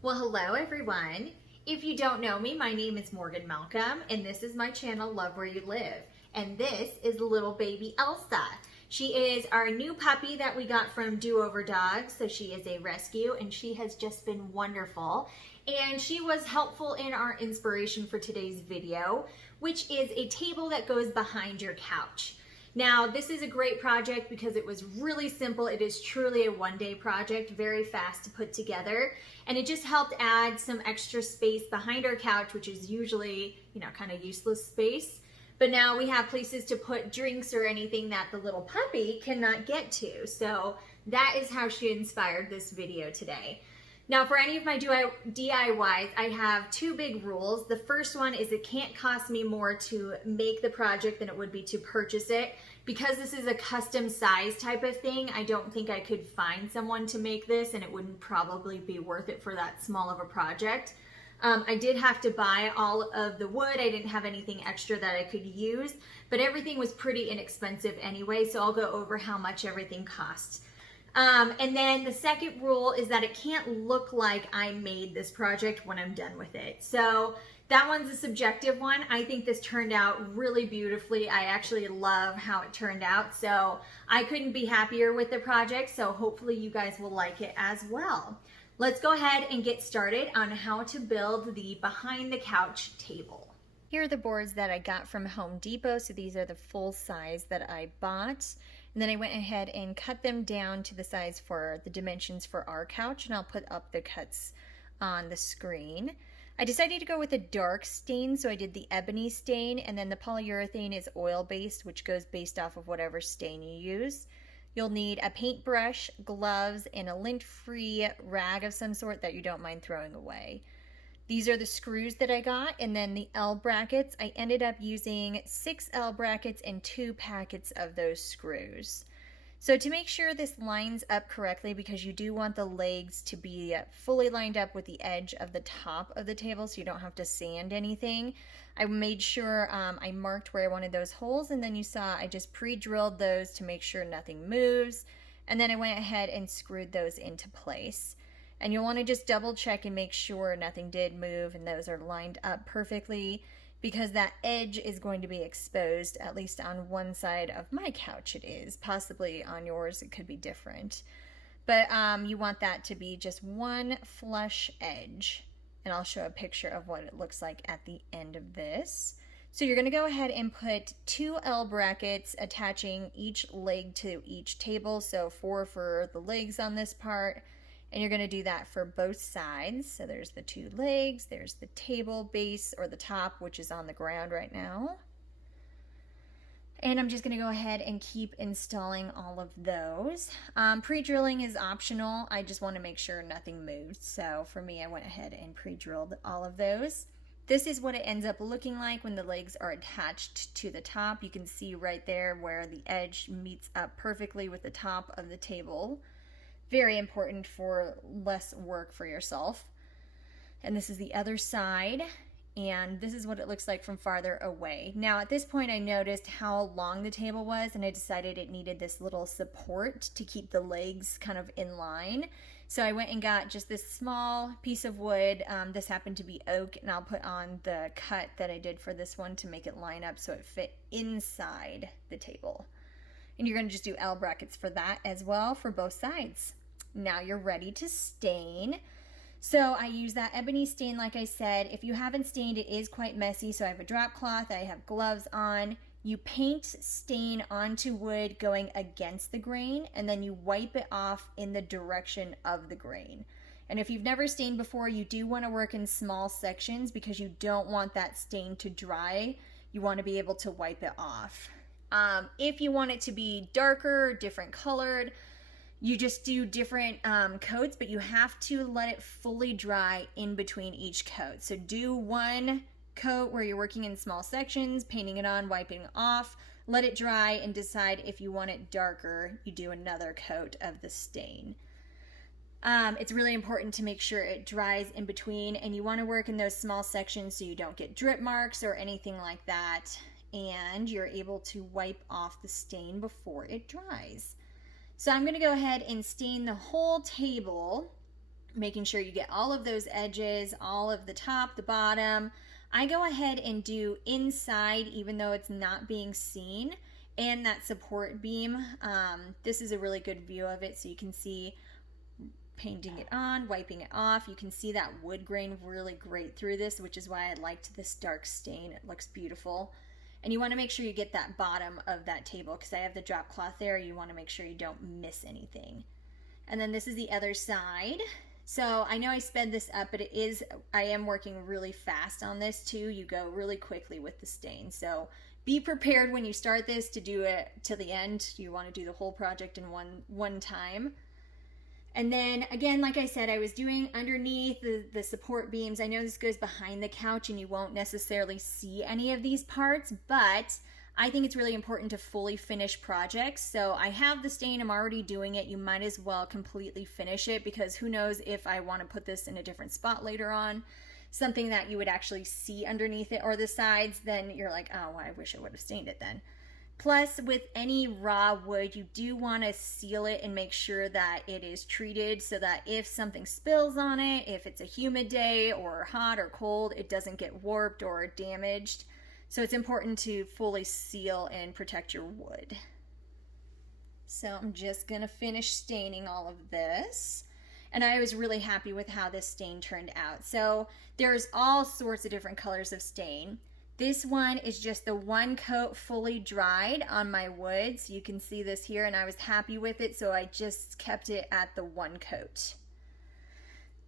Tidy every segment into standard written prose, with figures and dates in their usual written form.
Well, hello everyone. If you don't know me, my name is Morgan Malcolm, and this is my channel, Love Where You Live. And this is little baby Elsa. She is our new puppy that we got from Do Over Dogs, so she is a rescue, and she has just been wonderful. And she was helpful in our inspiration for today's video, which is a table that goes behind your couch. Now, this is a great project because it was really simple. It is truly a one-day project, very fast to put together. And it just helped add some extra space behind our couch, which is usually, kind of useless space. But now we have places to put drinks or anything that the little puppy cannot get to. So that is how she inspired this video today. Now, for any of my DIYs, I have two big rules. The first one is it can't cost me more to make the project than it would be to purchase it. Because this is a custom size type of thing, I don't think I could find someone to make this, and it wouldn't probably be worth it for that small of a project. I did have to buy all of the wood. I didn't have anything extra that I could use, but everything was pretty inexpensive anyway, so I'll go over how much everything costs. And then the second rule is that it can't look like I made this project when I'm done with it. So that one's a subjective one. I think this turned out really beautifully. I actually love how it turned out. So I couldn't be happier with the project. So hopefully you guys will like it as well. Let's go ahead and get started on how to build the behind the couch table. Here are the boards that I got from Home Depot. So these are the full size that I bought. And then I went ahead and cut them down to the size for the dimensions for our couch, and I'll put up the cuts on the screen. I decided to go with a dark stain, so I did the ebony stain, and then the polyurethane is oil-based, which goes based off of whatever stain you use. You'll need a paintbrush, gloves, and a lint-free rag of some sort that you don't mind throwing away. These are the screws that I got, and then the L brackets. I ended up using 6 L brackets and 2 packets of those screws. So to make sure this lines up correctly, because you do want the legs to be fully lined up with the edge of the top of the table so you don't have to sand anything, I made sure I marked where I wanted those holes, and then you saw I just pre-drilled those to make sure nothing moves, and then I went ahead and screwed those into place. And you'll want to just double check and make sure nothing did move and those are lined up perfectly, because that edge is going to be exposed, at least on one side of my couch it is. Possibly on yours it could be different. But you want that to be just one flush edge. And I'll show a picture of what it looks like at the end of this. So you're going to go ahead and put 2 L brackets attaching each leg to each table. So 4 for the legs on this part. And you're going to do that for both sides. So there's the 2 legs, there's the table base or the top, which is on the ground right now. And I'm just going to go ahead and keep installing all of those. Pre-drilling is optional. I just want to make sure nothing moved. So for me, I went ahead and pre-drilled all of those. This is what it ends up looking like when the legs are attached to the top. You can see right there where the edge meets up perfectly with the top of the table. Very important for less work for yourself. And this is the other side, and this is what it looks like from farther away. Now at this point I noticed how long the table was, and I decided it needed this little support to keep the legs kind of in line. So I went and got just this small piece of wood. This happened to be oak, and I'll put on the cut that I did for this one to make it line up so it fit inside the table. And you're going to just do L brackets for that as well for both sides. Now you're ready to stain. So I use that ebony stain like I said. If you haven't stained, it is quite messy. So I have a drop cloth, I have gloves on. You paint stain onto wood going against the grain, and then you wipe it off in the direction of the grain. And if you've never stained before, you do want to work in small sections because you don't want that stain to dry. You want to be able to wipe it off. If you want it to be darker, different colored, you just do different coats, but you have to let it fully dry in between each coat. So do one coat where you're working in small sections, painting it on, wiping it off, let it dry, and decide if you want it darker, you do another coat of the stain. It's really important to make sure it dries in between, and you want to work in those small sections so you don't get drip marks or anything like that, and you're able to wipe off the stain before it dries. So I'm going to go ahead and stain the whole table making sure you get all of those edges, all of the top, the bottom. I go ahead and do inside, even though it's not being seen, and that support beam. This is a really good view of it, so you can see painting it on, wiping it off. You can see that wood grain really great through this, which is why I liked this dark stain. It looks beautiful. And you want to make sure you get that bottom of that table, because I have the drop cloth there. You want to make sure you don't miss anything. And then this is the other side. So I know I sped this up, but I am working really fast on this too. You go really quickly with the stain. So be prepared when you start this to do it to the end. You want to do the whole project in one time. And then again, like I said, I was doing underneath the support beams. I know this goes behind the couch and you won't necessarily see any of these parts, but I think it's really important to fully finish projects. So I have the stain, I'm already doing it. You might as well completely finish it, because who knows if I want to put this in a different spot later on, something that you would actually see underneath it or the sides, then you're like, oh, well, I wish I would have stained it then. Plus, with any raw wood, you do want to seal it and make sure that it is treated so that if something spills on it, if it's a humid day or hot or cold, it doesn't get warped or damaged. So it's important to fully seal and protect your wood. So I'm just gonna finish staining all of this. And I was really happy with how this stain turned out. So there's all sorts of different colors of stain. This one is just the one coat fully dried on my wood. So you can see this here, and I was happy with it, so I just kept it at the one coat.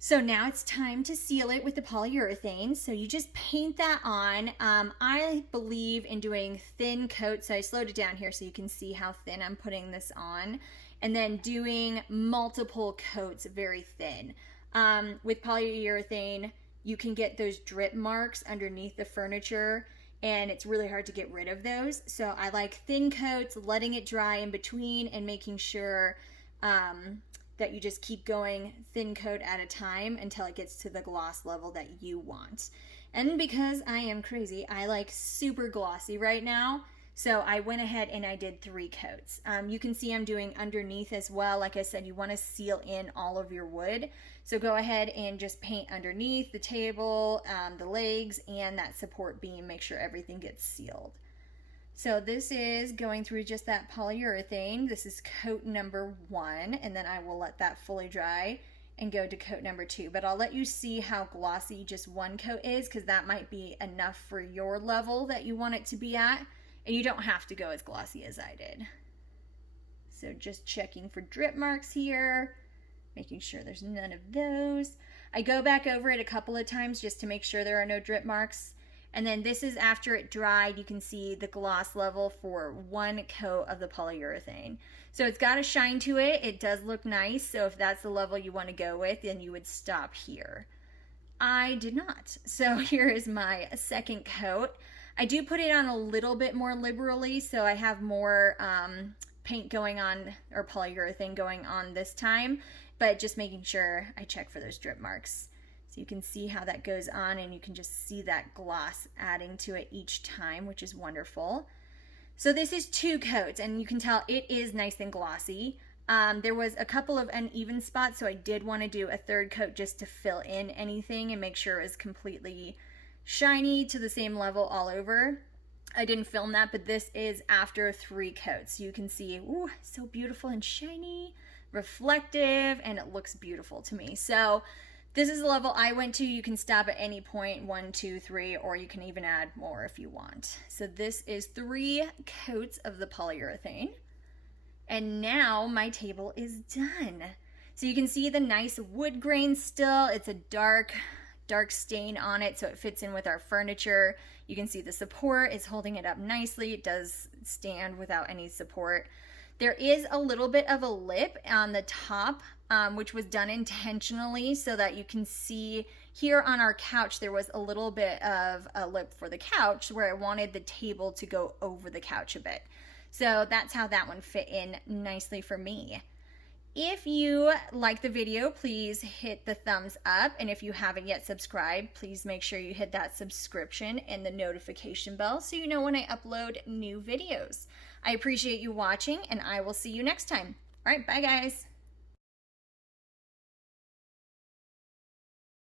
So now it's time to seal it with the polyurethane. So you just paint that on. I believe in doing thin coats. So I slowed it down here so you can see how thin I'm putting this on. And then doing multiple coats very thin. With polyurethane, you can get those drip marks underneath the furniture, and it's really hard to get rid of those. So I like thin coats, letting it dry in between, and making sure that you just keep going thin coat at a time until it gets to the gloss level that you want. And because I am crazy, I like super glossy right now, so I went ahead and I did 3 coats. You can see I'm doing underneath as well. Like I said, you want to seal in all of your wood. So go ahead and just paint underneath the table, the legs, and that support beam. Make sure everything gets sealed. So this is going through just that polyurethane. This is coat number 1, and then I will let that fully dry and go to coat number 2. But I'll let you see how glossy just one coat is, because that might be enough for your level that you want it to be at, and you don't have to go as glossy as I did. So just checking for drip marks here, making sure there's none of those. I go back over it a couple of times just to make sure there are no drip marks. And then this is after it dried. You can see the gloss level for 1 coat of the polyurethane. So it's got a shine to it. It does look nice. So if that's the level you want to go with, then you would stop here. I did not. So here is my second coat. I do put it on a little bit more liberally, so I have more paint going on, or polyurethane going on this time, but just making sure I check for those drip marks. So you can see how that goes on, and you can just see that gloss adding to it each time, which is wonderful. So this is 2 coats, and you can tell it is nice and glossy. There was a couple of uneven spots, so I did want to do a 3rd coat just to fill in anything and make sure it was completely shiny to the same level all over. I didn't film that, but this is after 3 coats. You can see, ooh, so beautiful and shiny, reflective, and it looks beautiful to me. So this is the level I went to. You can stop at any point, 1, 2, 3, or you can even add more if you want. So this is 3 coats of the polyurethane. And now my table is done. So you can see the nice wood grain still. It's a dark stain on it, so it fits in with our furniture. You can see the support is holding it up nicely. It does stand without any support. There is a little bit of a lip on the top, which was done intentionally so that you can see here on our couch there was a little bit of a lip for the couch where I wanted the table to go over the couch a bit. So that's how that one fit in nicely for me. If you like the video, please hit the thumbs up, and if you haven't yet subscribed, please make sure you hit that subscription and the notification bell so you know when I upload new videos. I appreciate you watching, and I will see you next time. All right, bye guys.